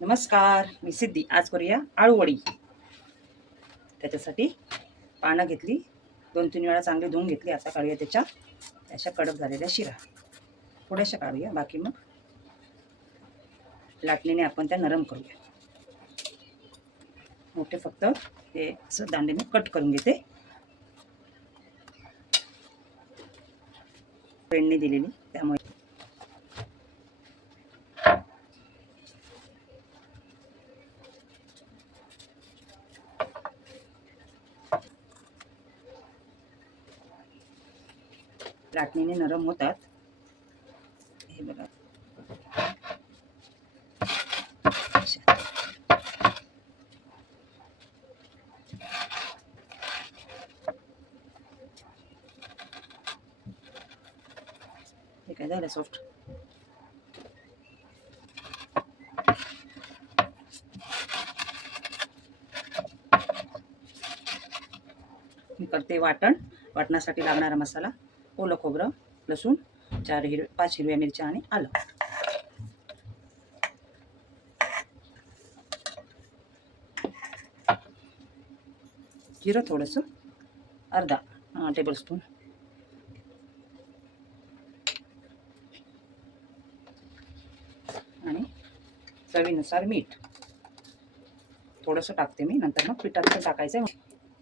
नमस्कार, मी सिद्धी. आज करूया आळूवडी. त्याच्यासाठी पानं घेतली, 2-3 वेळा चांगली धुवून घेतली. आता काढूया त्याच्या अशा कडक झालेल्या शिरा. थोड्याशा काढूया, बाकी मग लाटणीने आपण त्या नरम करूया. मोठे फक्त ते असं दांडीने कट करून घेते. पेंडणी दिलेली त्यामुळे लाटणीने नरम होतात. हे बघा, हे काय झालं सॉफ्ट. मी करते वाटणासाठी लागणारा मसाला: ओलं खोबरं, लसूण, 5 हिरव्या मिरच्या आणि आलं. जिरं थोडंसं, अर्धा टेबलस्पून. आणि चवीनुसार मीठ थोडंसं टाकते मी, नंतर मग पिठात पण टाकायचं.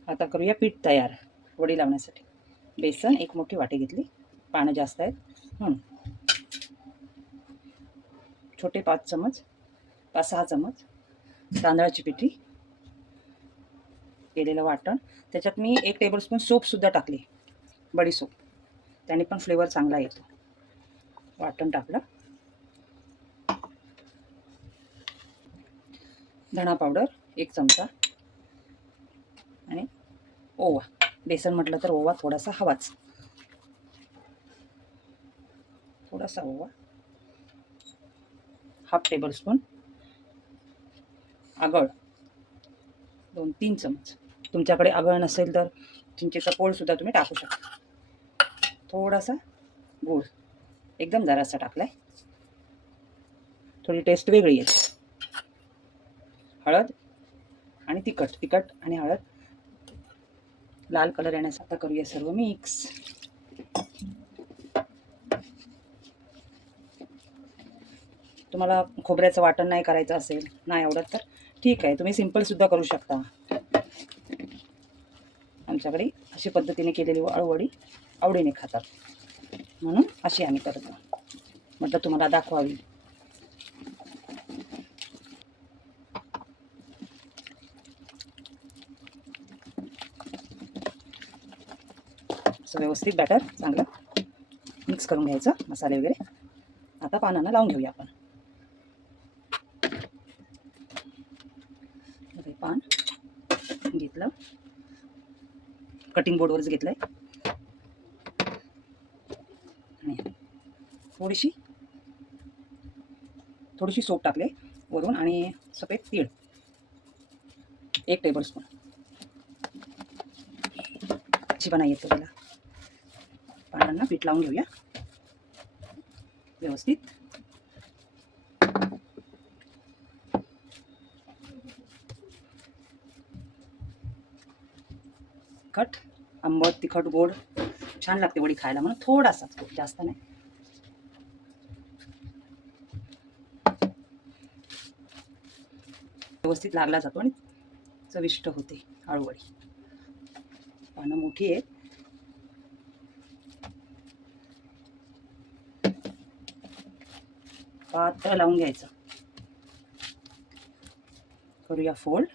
आता करूया पीठ तयार वडी लावण्यासाठी. बेसन 1 मोठी वाटी घेतली, पानं जास्त आहेत म्हणून. छोटे 5-6 चमच तांदळाची पिठी, केलेलं वाटण. त्याच्यात मी 1 टेबलस्पून सोपसुद्धा टाकली, बडी सोप. त्याने पण फ्लेवर चांगला येतो. वाटण टाकलं. धणा पावडर 1 चमचा आणि ओवा. बेसन म्हटलं तर ओवा थोडासा हवाच. थोडासा ओवा. 1/2 टेबलस्पून आगळ, 2-3 चमच. तुमच्याकडे आगळ नसेल तर चिंचेचा पोळसुद्धा तुम्ही टाकू शकता. थोडासा गूळ, एकदम जरासा टाकलाय, थोडी टेस्ट वेगळी येते. हळद आणि तिखट आणि हळद, लाल कलर येण्यासाठी. आता करूया सर्व मिक्स. तुम्हाला खोबऱ्याचं वाटण नाही करायचं असेल, नाही आवडत तर ठीक आहे, तुम्ही सिंपलसुद्धा करू शकता. आमच्याकडे अशी पद्धतीने केलेली आळूवडी आवडीने खातात, म्हणून अशी आम्ही करतो. म्हटलं तुम्हाला दाखवावी. असं व्यवस्थित बॅटर चांगलं मिक्स करून घ्यायचं, मसाले वगैरे. आता पानांना लावून घेऊया आपण. पान घेतलं, कटिंग बोर्डवरच घेतलंय. आणि थोडीशी सोप टाकले वरून, आणि सफेद तीळ 1 टेबलस्पून. चिपणा येतो त्याला. पानांना पीठ लावून घेऊया व्यवस्थित. आंबट, तिखट, गोड छान लागते वडी खायला, म्हणून थोडासाच, खूप जास्त नाही. व्यवस्थित लागला जातो आणि चविष्ट होते आळूवडी. पानं मोठी आहेत. पातळ लावून घ्यायचं. करूया फोल्ड.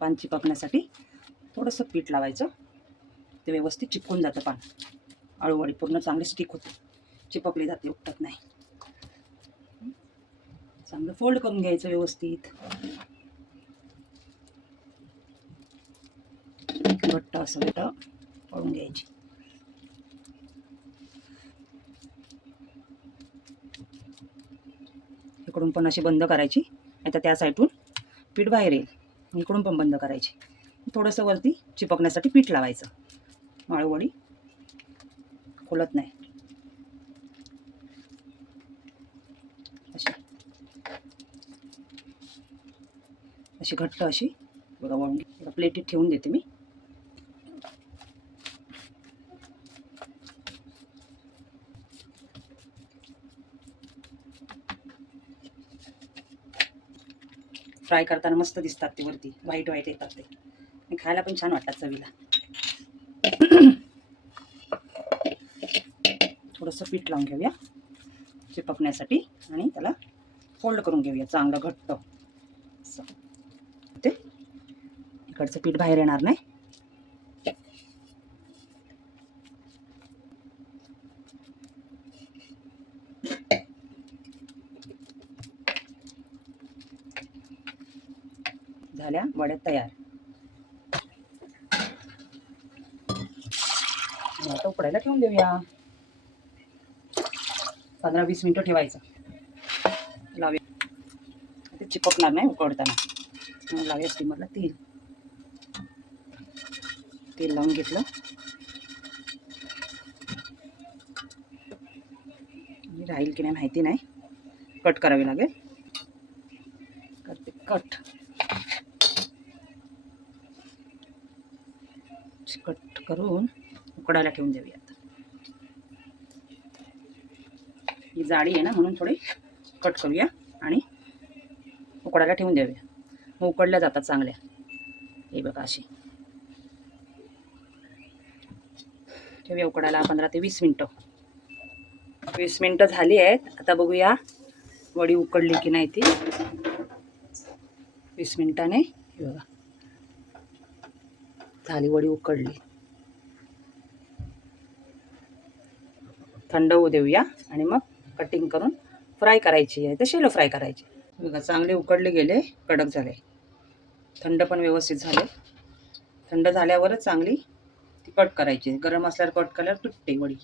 पान चिपकण्यासाठी थोडंसं पीठ लावायचं, ते व्यवस्थित चिपकून जातं पान. आळूवडी पूर्ण चांगली स्टिक होते, चिपकली जाते, उठत नाही. चांगलं फोल्ड करून घ्यायचं व्यवस्थित. घट्ट असं घट्ट पळून घ्यायची. इकडून पण अशी बंद करायची, आता त्या साईडून पीठ बाहेर येईल. इकडून पण बंद करायची. थोडंसं वरती चिपकण्यासाठी पीठ लावायचं. आळूवडी खुलत नाही. अशी अशी घट्ट अशी बघा वळून घे. प्लेटीत ठेवून देते मी. फ्राय करताना मस्त दिसतात ते वरती व्हाईट व्हाईट येतात ते आणि खायला पण छान वाटतात चवीला. थोडंसं पीठ लावून घेऊया चिपकण्यासाठी आणि त्याला फोल्ड करून घेऊया चांगलं घट्ट असं. ते इकडचं पीठ बाहेर येणार नाही. झाल्या वड्या तयार. आता उकडायला ठेवून देऊया. 15-20 मिनिटं ठेवायचं. लावूया ते चिपकणार नाही उकडताना. लावूया स्टीमरला तेल. तेल लावून घेतलं. राहील की नाही माहिती नाही. कट करावी लागेल. करते कट. कट करून उकडायला ठेवून देऊया. ही जाडी आहे ना म्हणून थोडी कट करूया आणि उकडायला ठेवून देऊया. मग उकडल्या जातात चांगल्या. हे बघा अशी ठेवूया उकडायला 15 ते 20 मिनिटं. 20 मिनिटं झाली आहेत. आता बघूया वडी उकडली की नाही ती. 20 मिनिटाने हे बघा झाली वडी उकडली. थंड होऊ देऊया आणि मग कटिंग करून फ्राय करायची आहे. तर शेलो फ्राय करायची. बघा चांगले उकडले गेले, कडक झाले. थंड पण व्यवस्थित झाले. थंड झाल्यावरच चांगली ती कट करायची. गरम असल्यावर कट केल्यावर तुटते वडी.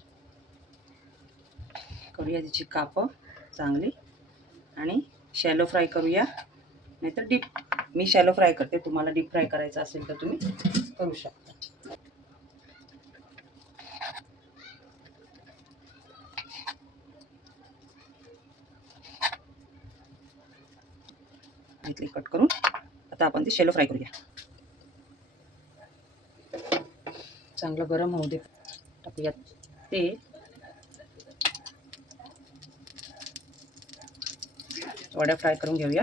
करूया तिची कापं चांगली आणि शॅलो फ्राय करूया. नाहीतर डीप. मी शॅलो फ्राय करते. तुम्हाला डीप फ्राय करायचं असेल तर तुम्ही करू शकता. घेतली कट करून. आता आपण ती शॅलो फ्राय करूया. चांगलं गरम होऊ दे. टाकूयात ते वड्या फ्राय करून घेऊया.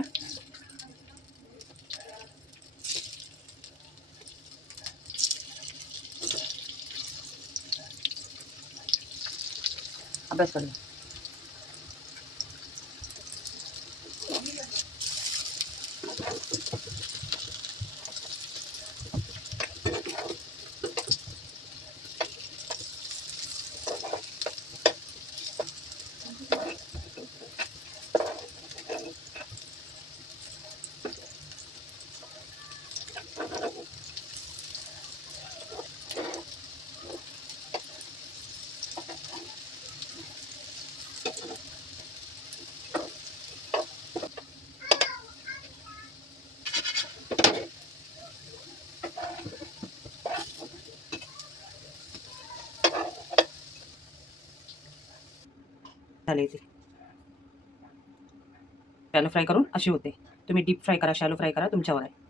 अभ्यास करूया. झाले ते शॅलो फ्राय करून अशी होते. तुम्ही डीप फ्राय करा, शॅलो फ्राय करा, तुमच्यावर आहे.